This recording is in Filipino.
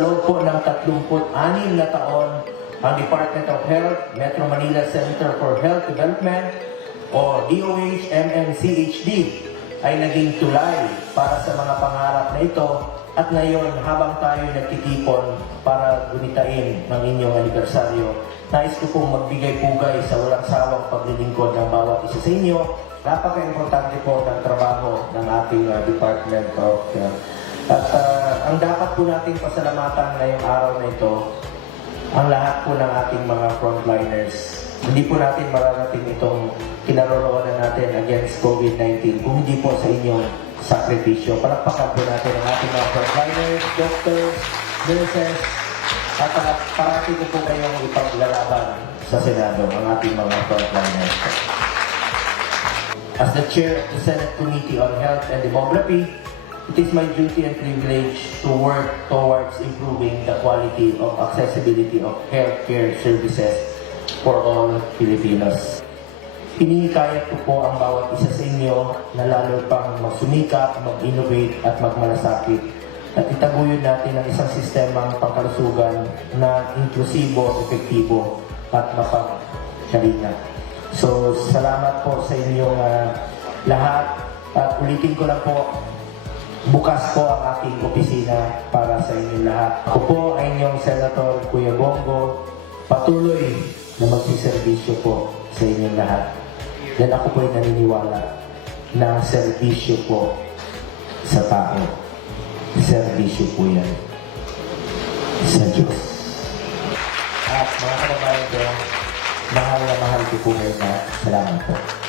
loob po ng 36 na taon, ang Department of Health, Metro Manila Center for Health Development, o DOH MMCHD, ay naging tulay para sa mga pangarap na ito at ngayon habang tayo nagtitipon para gunitain ng inyong anibersaryo, nais ko pong magbigay pugay sa walang sawang paglilingkod ng bawat isa sa inyo. Napaka-importante po ng trabaho ng ating uh, Department of Health. At uh, ang dapat po nating pasalamatan ngayong araw na ito, ang lahat po ng ating mga frontliners. Hindi po natin mararating itong kinaroroonan natin against COVID-19 kung hindi po sa inyong sakripisyo. Palakpakan po natin ang ating mga frontliners, doctors, nurses, at uh, parati ko po kayong ipaglalaban sa Senado, ang ating mga frontliners. As the chair of the Senate Committee on Health and Demography, it is my duty and privilege to work towards improving the quality of accessibility of healthcare services for all Filipinos. Pinihikayat ko po ang bawat isa sa inyo na lalo pang magsumikap, mag-innovate at magmalasakit at itaguyod natin ang isang sistemang pangkalusugan na inklusibo, epektibo at mapagkalina. So, salamat po sa inyong ah, lahat at ulitin ko lang po Bukas po ang aking opisina para sa inyong lahat. Ako po ay inyong Senator Kuya Bongo. Patuloy na magsiservisyo po sa inyong lahat. Dahil ako po ay naniniwala na ang serbisyo po sa tao. Serbisyo po yan sa Diyos. At mga kababayan mahal na mahal ko po kayo na salamat po.